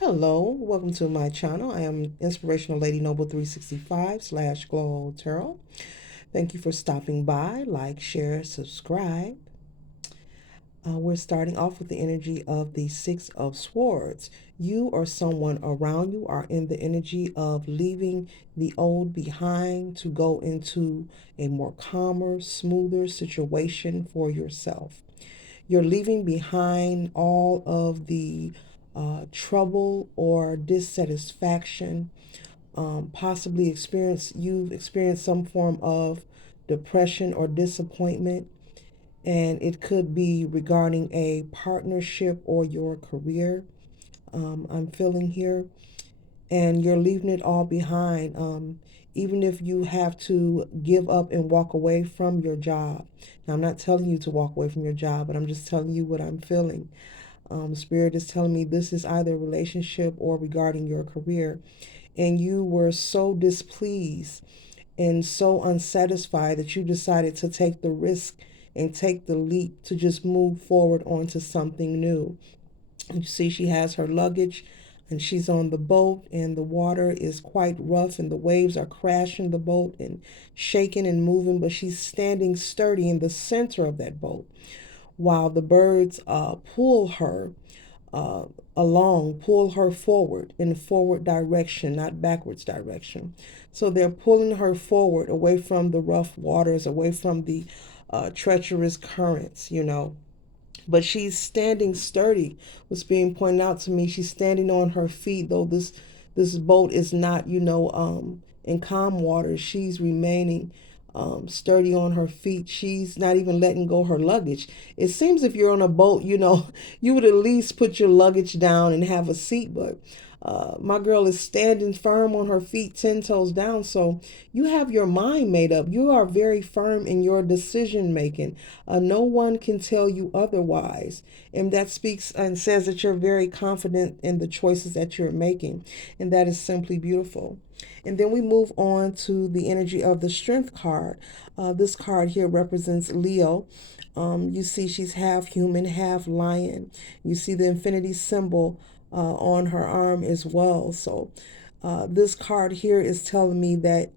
Hello, welcome to my channel. I am Inspirational Lady Noble 365 / Glow Tarot. Thank you for stopping by. Like, share, subscribe. We're starting off with the energy of the Six of Swords. You or someone around you are in the energy of leaving the old behind to go into a more calmer, smoother situation for yourself. You're leaving behind all of the trouble or dissatisfaction. Possibly you've experienced some form of depression or disappointment, and it could be regarding a partnership or your career. I'm feeling here, and you're leaving it all behind. Even if you have to give up and walk away from your job. Now, I'm not telling you to walk away from your job, but I'm just telling you what I'm feeling. Spirit is telling me this is either a relationship or regarding your career, and you were so displeased and so unsatisfied that you decided to take the risk and take the leap to just move forward onto something new. You see, she has her luggage and she's on the boat, and the water is quite rough, and the waves are crashing the boat and shaking and moving, but she's standing sturdy in the center of that boat while the birds pull her uh, pull her forward in forward direction, not backwards direction. So they're pulling her forward away from the rough waters, away from the treacherous currents. But she's standing sturdy. What's being pointed out to me, she's standing on her feet, though this boat is not, in calm waters. She's remaining sturdy on her feet. She's not even letting go her luggage. It seems if you're on a boat, you would at least put your luggage down and have a seat, but my girl is standing firm on her feet, 10 toes down. So you have your mind made up. You are very firm in your decision making. No one can tell you otherwise. And that speaks and says that you're very confident in the choices that you're making. And that is simply beautiful. And then we move on to the energy of the Strength card. This card here represents Leo. You see she's half human, half lion. You see the infinity symbol on her arm as well. So this card here is telling me that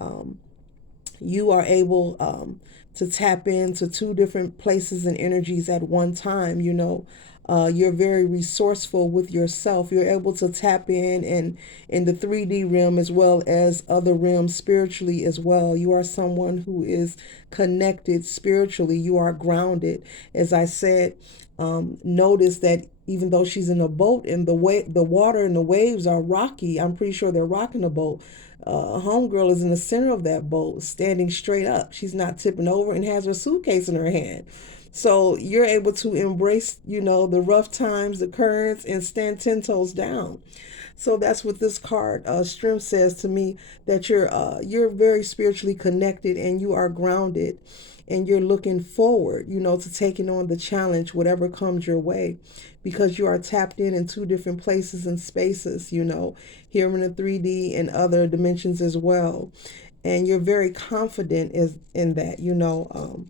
you are able to tap into two different places and energies at one time. You're very resourceful with yourself. You're able to tap in the 3D realm as well as other realms spiritually as well. You are someone who is connected spiritually. You are grounded. As I said, notice that even though she's in a boat and the water and the waves are rocky, I'm pretty sure they're rocking the boat. Homegirl is in the center of that boat, standing straight up. She's not tipping over and has her suitcase in her hand. So you're able to embrace, the rough times, the currents, and stand 10 toes down. So that's what this card strength says to me, that you're very spiritually connected and you are grounded, and you're looking forward, to taking on the challenge, whatever comes your way, because you are tapped in two different places and spaces, here in the 3D and other dimensions as well. And you're very confident in that.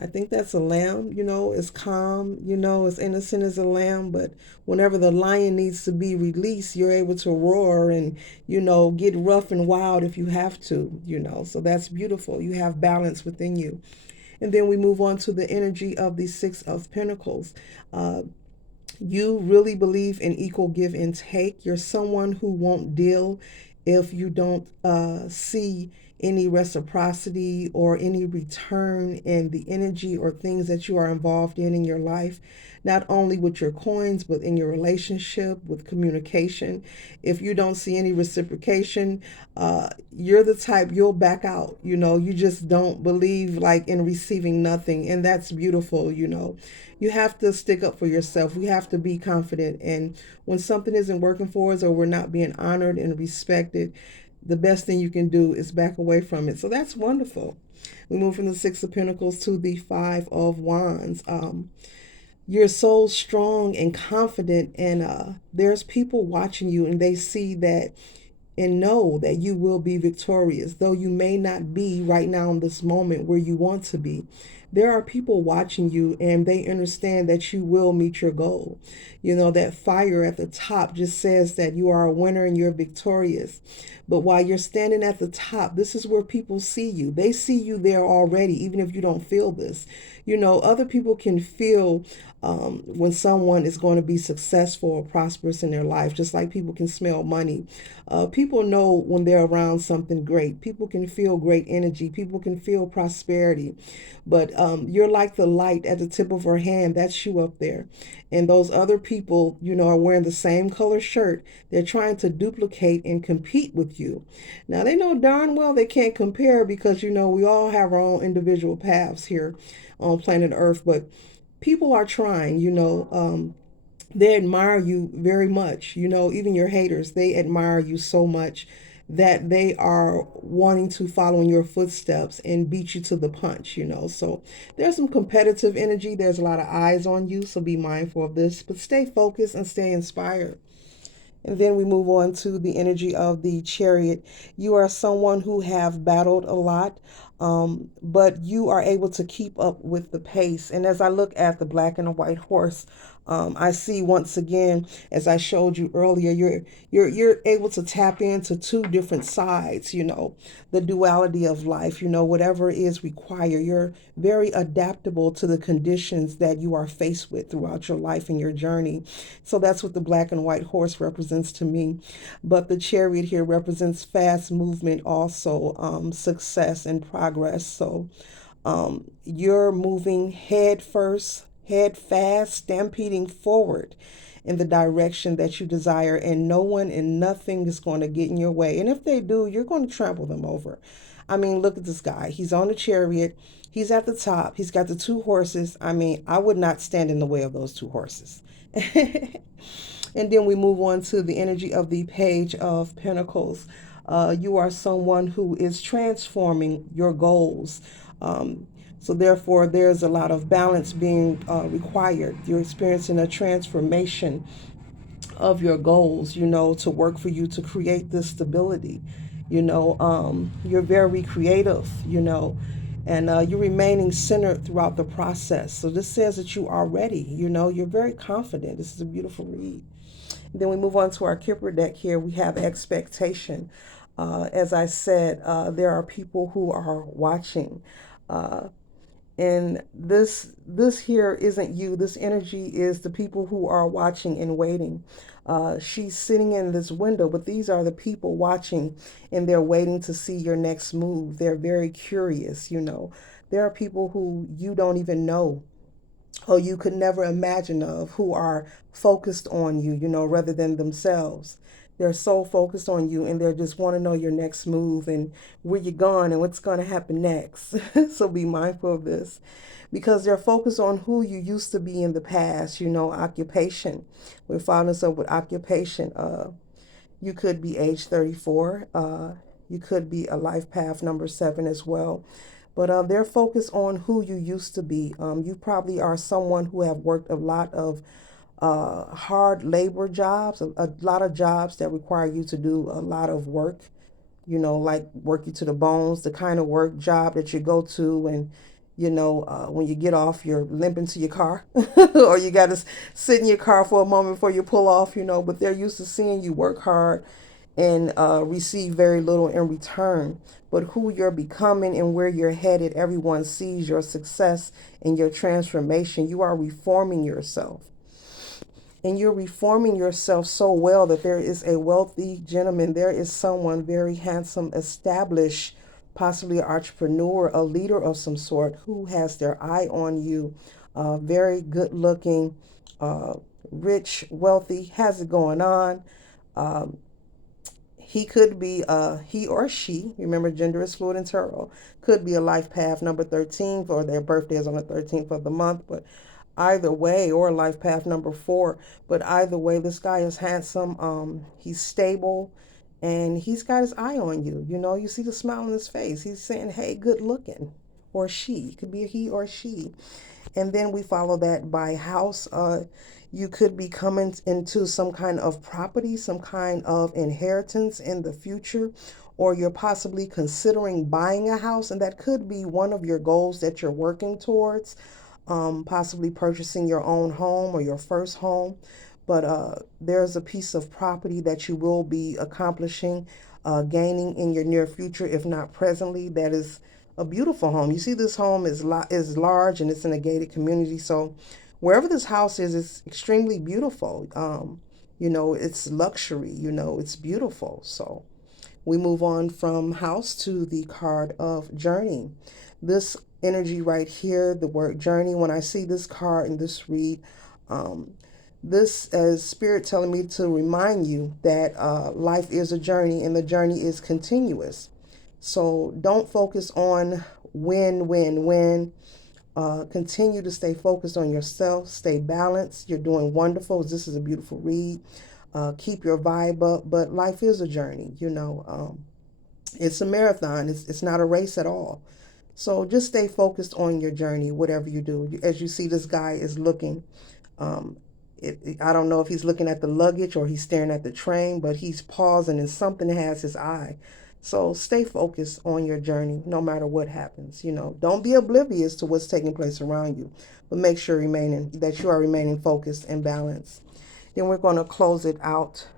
I think that's a lamb. It's calm, it's innocent as a lamb, but whenever the lion needs to be released, you're able to roar and, get rough and wild if you have to. So that's beautiful. You have balance within you. And then we move on to the energy of the Six of Pentacles. You really believe in equal give and take. You're someone who won't deal if you don't see any reciprocity or any return in the energy or things that you are involved in your life, not only with your coins, but in your relationship, with communication. If you don't see any reciprocation, you're the type, you'll back out. You just don't believe like in receiving nothing. And that's beautiful. You have to stick up for yourself. We have to be confident. And when something isn't working for us or we're not being honored and respected, the best thing you can do is back away from it. So that's wonderful. We move from the Six of Pentacles to the Five of Wands. You're so strong and confident, and there's people watching you, and they see that and know that you will be victorious, though you may not be right now in this moment where you want to be. there are people watching you and they understand that you will meet your goal. You know, that fire at the top just says that you are a winner and you're victorious. But while you're standing at the top, this is where people see you. They see you there already, even if you don't feel this. You know, other people can feel when someone is going to be successful or prosperous in their life, just like people can smell money. People know when they're around something great. People can feel great energy. People can feel prosperity. But you're like the light at the tip of her hand. That's you up there. And those other people, you know, are wearing the same color shirt. They're trying to duplicate and compete with you. Now, they know darn well they can't compare because, you know, we all have our own individual paths here on planet Earth. But people are trying, you know. They admire you very much. You know, even your haters, they admire you so much that they are wanting to follow in your footsteps and beat you to the punch, you know. So there's some competitive energy. There's a lot of eyes on you. So be mindful of this, but stay focused and stay inspired. And then we move on to the energy of the chariot. You are someone who have battled a lot, but you are able to keep up with the pace. And as I look at the black and the white horse, I see once again, as I showed you earlier, you're able to tap into two different sides. You know, the duality of life. You know, whatever is required, you're very adaptable to the conditions that you are faced with throughout your life and your journey. So that's what the black and white horse represents to me. But the chariot here represents fast movement, also success and progress. So you're moving head first, head fast, stampeding forward in the direction that you desire, and no one and nothing is going to get in your way. And if they do, you're going to trample them over. I mean, look at this guy. He's on a chariot. He's at the top. He's got the two horses. I mean, I would not stand in the way of those two horses. And then we move on to the energy of the Page of Pentacles. You are someone who is transforming your goals. So therefore, there's a lot of balance being required. You're experiencing a transformation of your goals, you know, to work for you to create this stability. You know, you're very creative, you know, and you're remaining centered throughout the process. So this says that you are ready, you know, you're very confident. This is a beautiful read. Then we move on to our Kipper deck here. We have expectation. As I said, there are people who are watching. Uh, and this here isn't you. This energy is the people who are watching and waiting. She's sitting in this window, but these are the people watching and they're waiting to see your next move. They're very curious, you know. There are people who you don't even know or you could never imagine of who are focused on you, you know, rather than themselves. They're so focused on you and they just want to know your next move and where you're going and what's going to happen next. So be mindful of this because they're focused on who you used to be in the past, you know, occupation. We're following this up with occupation. You could be age 34. You could be a life path number 7 as well. But they're focused on who you used to be. You probably are someone who have worked a lot of hard labor jobs, a lot of jobs that require you to do a lot of work, you know, like work you to the bones, the kind of work job that you go to and, you know, when you get off, you're limping to your car or you got to sit in your car for a moment before you pull off, you know, but they're used to seeing you work hard and receive very little in return. But who you're becoming and where you're headed, everyone sees your success and your transformation. You are reforming yourself. And you're reforming yourself so well that there is a wealthy gentleman, there is someone very handsome, established, possibly an entrepreneur, a leader of some sort, who has their eye on you, very good looking, uh, rich, wealthy, has it going on. Um, he could be he or she, remember gender is fluid in tarot, could be a life path number 13 or their birthday is on the 13th of the month, but either way, or life path number 4, but either way, this guy is handsome, he's stable, and he's got his eye on you. You know, you see the smile on his face. He's saying, hey, good looking. Or she. It could be a he or she. And then we follow that by house. You could be coming into some kind of property, some kind of inheritance in the future, or you're possibly considering buying a house, and that could be one of your goals that you're working towards, possibly purchasing your own home or your first home. But there's a piece of property that you will be accomplishing, gaining in your near future, if not presently. That is a beautiful home. You see, this home is large and it's in a gated community. So wherever this house is, it's extremely beautiful. It's luxury. It's beautiful. So we move on from house to the card of journey. This energy right here, the word journey, when I see this card and this read, um, this as spirit telling me to remind you that life is a journey and the journey is continuous. So don't focus on when. Continue to stay focused on yourself, stay balanced. You're doing wonderful. This is a beautiful read. Keep your vibe up, but life is a journey. It's a marathon. It's not a race at all. So just stay focused on your journey, whatever you do. As you see, this guy is looking. Um, I don't know if he's looking at the luggage or he's staring at the train, but he's pausing and something has his eye. So stay focused on your journey, no matter what happens. Don't be oblivious to what's taking place around you, but make sure that you are remaining focused and balanced. Then we're going to close it out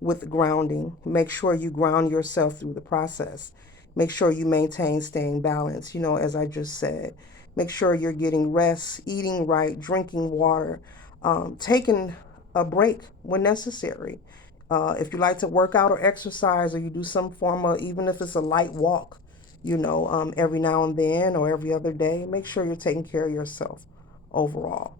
with grounding. Make sure you ground yourself through the process. Make sure you maintain staying balanced, as I just said. Make sure you're getting rest, eating right, drinking water, taking a break when necessary. If you like to work out or exercise, or you do some form of, even if it's a light walk, every now and then or every other day, make sure you're taking care of yourself overall.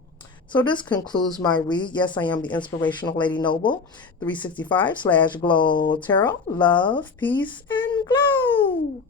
So this concludes my read. Yes, I am the Inspirational Lady Noble, 365 / Glow Tarot. Love, peace, and glow.